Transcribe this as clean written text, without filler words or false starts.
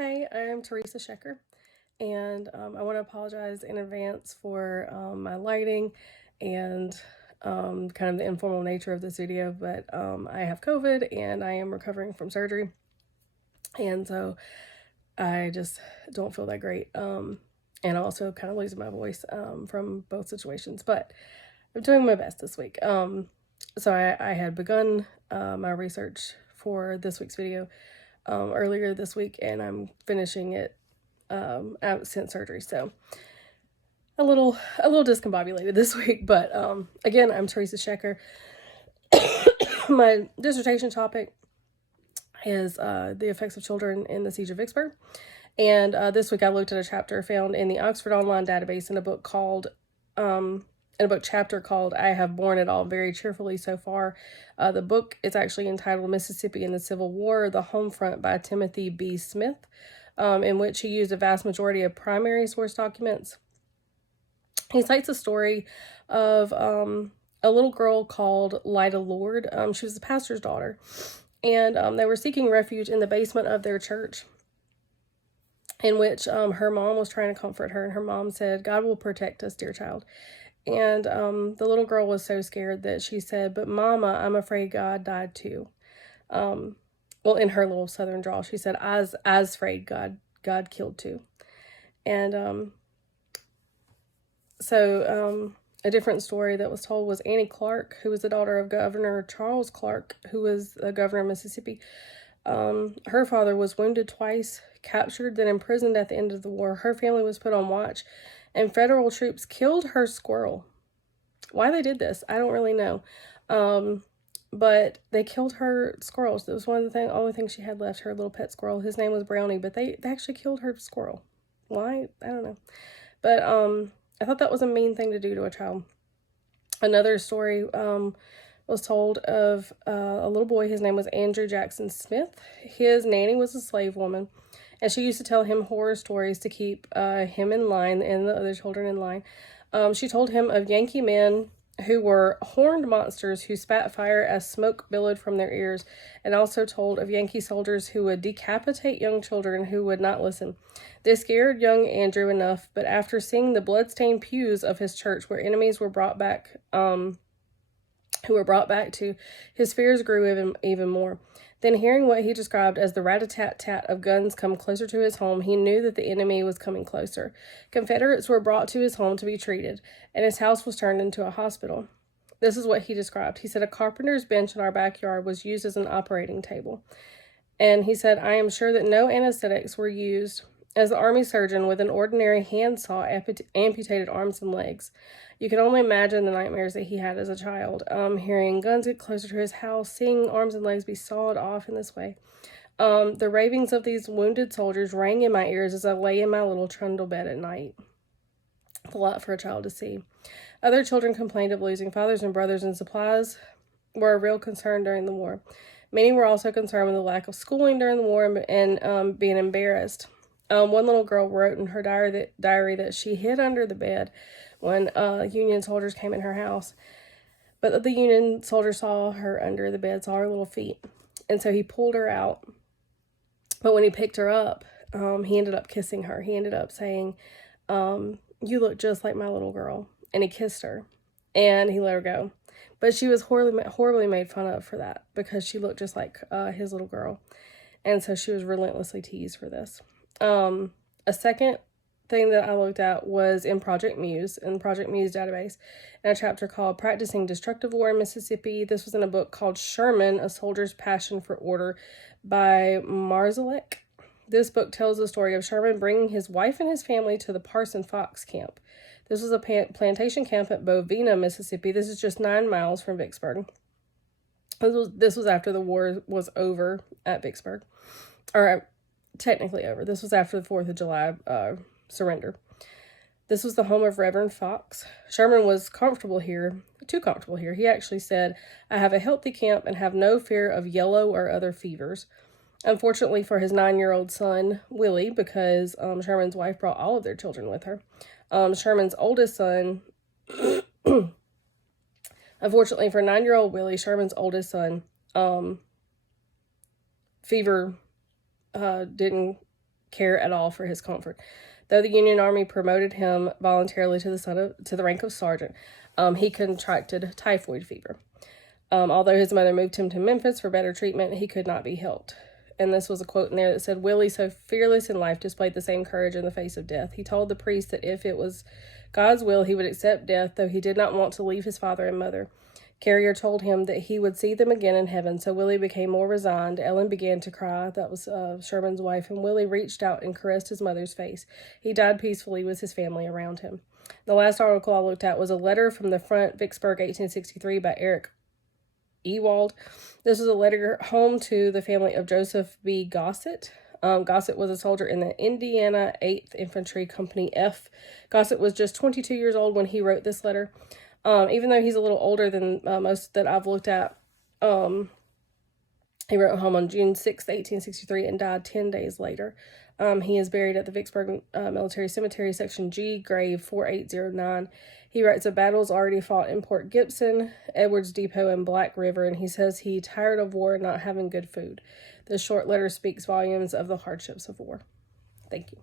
Hey, I'm Teresa Shecker, and I want to apologize in advance for my lighting and kind of the informal nature of this video, but I have COVID and I am recovering from surgery, and so I just don't feel that great. And I'm also kind of losing my voice from both situations, but I'm doing my best this week. So I had begun my research for this week's video earlier this week, and I'm finishing it out since surgery. So a little discombobulated this week, but again, I'm Teresa Shecker. My dissertation topic is the effects of children in the Siege of Vicksburg. And this week I looked at a chapter found in the Oxford Online Database in a book chapter called I Have Borne It All Very Cheerfully So Far. The book is actually entitled Mississippi in the Civil War, The Home Front by Timothy B. Smith, in which he used a vast majority of primary source documents. He cites a story of a little girl called Lida Lord. She was the pastor's daughter, and they were seeking refuge in the basement of their church, in which her mom was trying to comfort her, and her mom said, "God will protect us, dear child." And the little girl was so scared that she said, "But Mama, I'm afraid God died too." Well, in her little southern drawl, she said, "I's afraid God killed too." And so a different story that was told was Annie Clark, who was the daughter of Governor Charles Clark, who was the governor of Mississippi. Her father was wounded twice, captured, then imprisoned at the end of the war. Her family was put on watch, and federal troops killed her squirrel. Why they did this, I don't really know. But they killed her squirrels. That was one of the only things she had left, her little pet squirrel. His name was Brownie, but they actually killed her squirrel. Why? I don't know. But I thought that was a mean thing to do to a child. Another story was told of a little boy. His name was Andrew Jackson Smith. His nanny was a slave woman, and she used to tell him horror stories to keep him in line and the other children in line. She told him of Yankee men who were horned monsters who spat fire as smoke billowed from their ears, and also told of Yankee soldiers who would decapitate young children who would not listen. This scared young Andrew enough, but after seeing the blood-stained pews of his church where enemies were brought back, to, his fears grew even more. Then, hearing what he described as the rat-a-tat-tat of guns come closer to his home, he knew that the enemy was coming closer. Confederates were brought to his home to be treated, and his house was turned into a hospital. This is what he described. He said, "A carpenter's bench in our backyard was used as an operating table." And he said, "I am sure that no anesthetics were used, as the army surgeon with an ordinary handsaw amputated arms and legs. You can only imagine the nightmares that he had as a child, hearing guns get closer to his house, seeing arms and legs be sawed off in this way. The ravings of these wounded soldiers rang in my ears as I lay in my little trundle bed at night." It's a lot for a child to see. Other children complained of losing fathers and brothers, and supplies were a real concern during the war. Many were also concerned with the lack of schooling during the war and being embarrassed. One little girl wrote in her diary that she hid under the bed when Union soldiers came in her house. But the Union soldier saw her under the bed, saw her little feet, and so he pulled her out. But when he picked her up, he ended up kissing her. He ended up saying, "You look just like my little girl." And he kissed her, and he let her go. But she was horribly made fun of for that, because she looked just like his little girl. And so she was relentlessly teased for this. A second thing that I looked at was in Project Muse database, in a chapter called Practicing Destructive War in Mississippi. This was in a book called Sherman, A Soldier's Passion for Order by Marzalek. This book tells the story of Sherman bringing his wife and his family to the Parson Fox camp. This was a plantation camp at Bovina, Mississippi. This is just 9 miles from Vicksburg. This was after the war was over at Vicksburg. Or technically over. This was after the 4th of July surrender. This was the home of Reverend Fox. Sherman was comfortable here, too comfortable here. He actually said, "I have a healthy camp and have no fear of yellow or other fevers." Unfortunately for his 9-year-old son, Willie, because Sherman's wife brought all of their children with her. Sherman's oldest son, unfortunately for 9-year-old Willie, Sherman's oldest son, fever didn't care at all for his comfort. Though the Union Army promoted him voluntarily to the rank of sergeant, he contracted typhoid fever. Although his mother moved him to Memphis for better treatment, he could not be helped. And this was a quote in there that said, Willie, so fearless in life, displayed the same courage in the face of death. He told the priest that if it was God's will, he would accept death, though he did not want to leave his father and mother. Carrier told him that he would see them again in heaven, so Willie became more resigned. Ellen began to cry. That was Sherman's wife, and Willie reached out and caressed his mother's face. He died peacefully with his family around him. The last article I looked at was a letter from the front, Vicksburg, 1863, by Eric Ewald. This was a letter home to the family of Joseph B. Gossett. Gossett was a soldier in the Indiana 8th Infantry Company F. Gossett was just 22 years old when he wrote this letter. Even though he's a little older than most that I've looked at, he wrote home on June 6, 1863, and died 10 days later. He is buried at the Vicksburg Military Cemetery, Section G, grave 4809. He writes of battles already fought in Port Gibson, Edwards Depot, and Black River, and he says he tired of war and not having good food. This short letter speaks volumes of the hardships of war. Thank you.